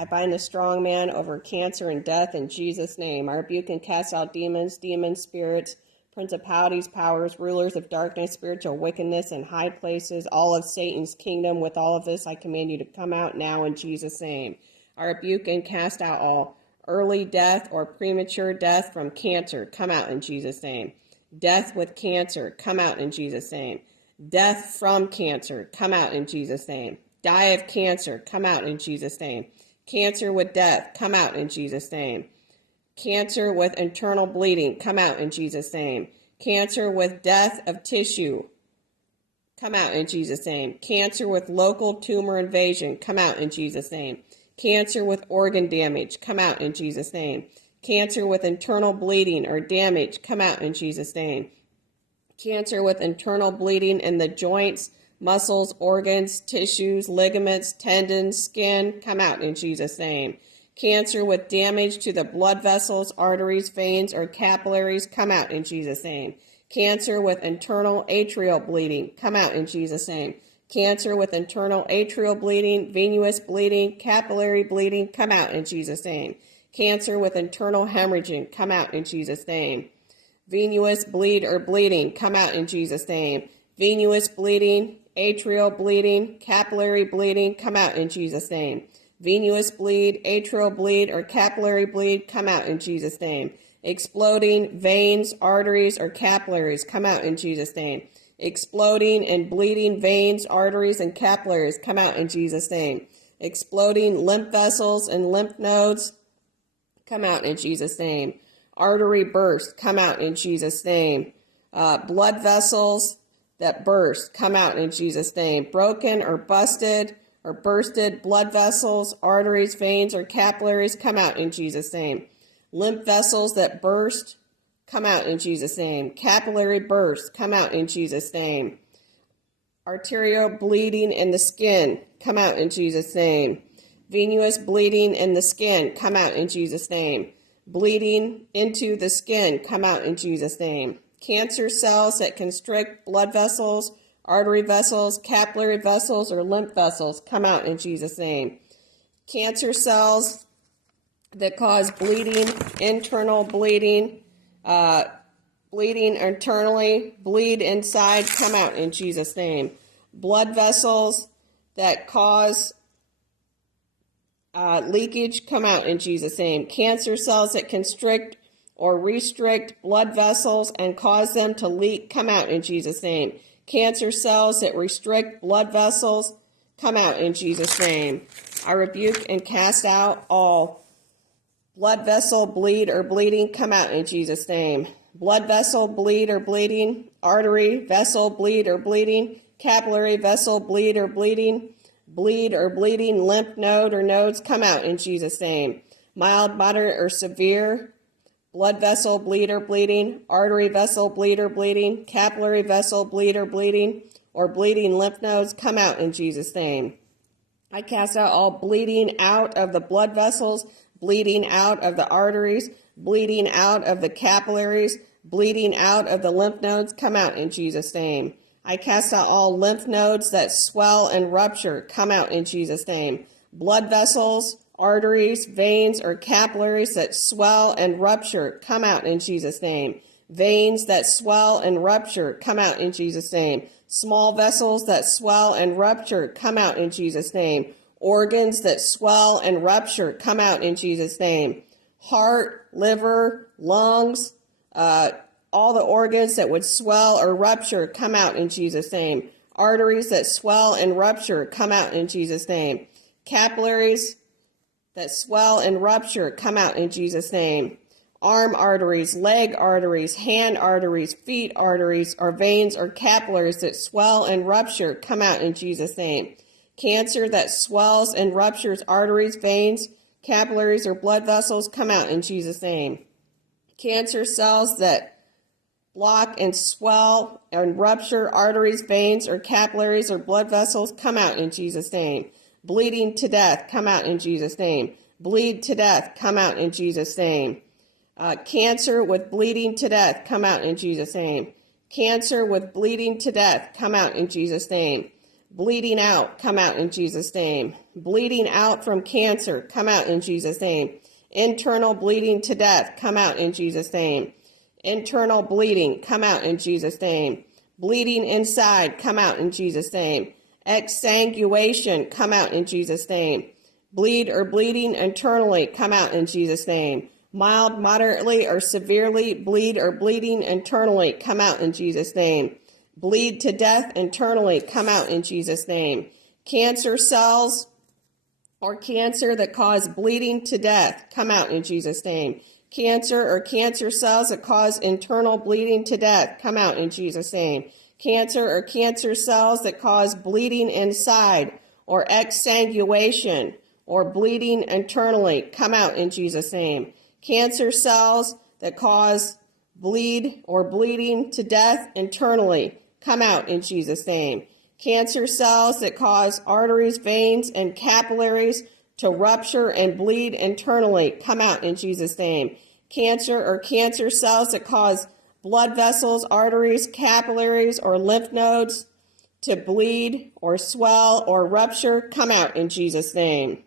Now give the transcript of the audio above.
I bind the strong man over cancer and death in Jesus' name. I rebuke and cast out demons, spirits, principalities, powers, rulers of darkness, spiritual wickedness in high places, all of Satan's kingdom. With all of this, I command you to come out now in Jesus' name. I rebuke and cast out all early death or premature death from cancer. Come out in Jesus' name. Death with cancer. Come out in Jesus' name. Death from cancer. Come out in Jesus' name. Die of cancer. Come out in Jesus' name. Cancer with death, come out in Jesus' name. Cancer with internal bleeding, come out in Jesus' name. Cancer with death of tissue, come out in Jesus' name. Cancer with local tumor invasion, come out in Jesus' name. Cancer with organ damage, come out in Jesus' name. Cancer with internal bleeding or damage, come out in Jesus' name. Cancer with internal bleeding in the joints, muscles, organs, tissues, ligaments, tendons, skin, come out in Jesus' name. Cancer with damage to the blood vessels, arteries, veins, or capillaries, come out in Jesus' name. Cancer with internal atrial bleeding, come out in Jesus' name. Cancer with internal atrial bleeding, venous bleeding, capillary bleeding, come out in Jesus' name. Cancer with internal hemorrhaging, come out in Jesus' name. Venous bleed or bleeding, come out in Jesus' name. Venous bleeding, atrial bleeding, capillary bleeding, come out in Jesus' name. Venous bleed, atrial bleed, or capillary bleed, come out in Jesus' name. Exploding veins, arteries, or capillaries, come out in Jesus' name. Exploding and bleeding veins, arteries, and capillaries, come out in Jesus' name. Exploding lymph vessels and lymph nodes, come out in Jesus' name. Artery burst, come out in Jesus' name. Blood vessels that burst, come out in Jesus' name. Broken or busted or bursted blood vessels, arteries, veins, or capillaries, come out in Jesus' name. Lymph vessels that burst, come out in Jesus' name. Capillary burst, come out in Jesus' name. Arterial bleeding in the skin, come out in Jesus' name. Venous bleeding in the skin, come out in Jesus' name. Bleeding into the skin, come out in Jesus' name. Cancer cells that constrict blood vessels, artery vessels, capillary vessels, or lymph vessels, come out in Jesus' name. Cancer cells that cause bleeding, internal bleeding, bleeding internally, bleed inside, come out in Jesus' name. Blood vessels that cause leakage, come out in Jesus' name. Cancer cells that constrict or restrict blood vessels and cause them to leak, come out in Jesus' name. Cancer cells that restrict blood vessels, come out in Jesus' name. I rebuke and cast out all blood vessel bleed or bleeding, come out in Jesus' name. Blood vessel bleed or bleeding, artery vessel bleed or bleeding, capillary vessel bleed or bleeding, lymph node or nodes, come out in Jesus' name. Mild, moderate, or severe blood vessel bleed or bleeding, artery vessel bleed or bleeding, capillary vessel bleed or bleeding lymph nodes, come out in Jesus' name. I cast out all bleeding out of the blood vessels, bleeding out of the arteries, bleeding out of the capillaries, bleeding out of the lymph nodes, come out in Jesus' name. I cast out all lymph nodes that swell and rupture, come out in Jesus' name. Blood vessels, arteries, veins, or capillaries that swell and rupture, come out in Jesus' name. Veins that swell and rupture, come out in Jesus' name. Small vessels that swell and rupture, come out in Jesus' name. Organs that swell and rupture, come out in Jesus' name. Heart, liver, lungs, all the organs that would swell or rupture, come out in Jesus' name. Arteries that swell and rupture, come out in Jesus' name. Capillaries that swell and rupture, come out in Jesus' name. Arm arteries, leg arteries, hand arteries, feet arteries, or veins or capillaries that swell and rupture, come out in Jesus' name. Cancer that swells and ruptures arteries, veins, capillaries, or blood vessels, come out in Jesus' name. Cancer cells that block and swell and rupture arteries, veins, or capillaries, or blood vessels, come out in Jesus' name. Bleeding to death, come out in Jesus' name. Bleed to death, come out in Jesus' name. Cancer with bleeding to death, come out in Jesus' name. Cancer with bleeding to death, come out in Jesus' name. Bleeding out, come out in Jesus' name. Bleeding out from cancer, come out in Jesus' name. Internal bleeding to death, come out in Jesus' name. Internal bleeding, come out in Jesus' name. Bleeding inside, come out in Jesus' name. Exsanguination, come out in Jesus' name. Bleed or bleeding internally, come out in Jesus' name. Mild, moderately, or severely bleed or bleeding internally, come out in Jesus' name. Bleed to death internally, come out in Jesus' name. Cancer cells or cancer that cause bleeding to death, come out in Jesus' name. Cancer or cancer cells that cause internal bleeding to death, come out in Jesus' name. Cancer or cancer cells that cause bleeding inside or exsanguination or bleeding internally, come out in Jesus' name. Cancer cells that cause bleed or bleeding to death internally, come out in Jesus' name. Cancer cells that cause arteries, veins, and capillaries to rupture and bleed internally, come out in Jesus' name. Cancer or cancer cells that cause blood vessels, arteries, capillaries, or lymph nodes to bleed or swell or rupture, come out in Jesus' name.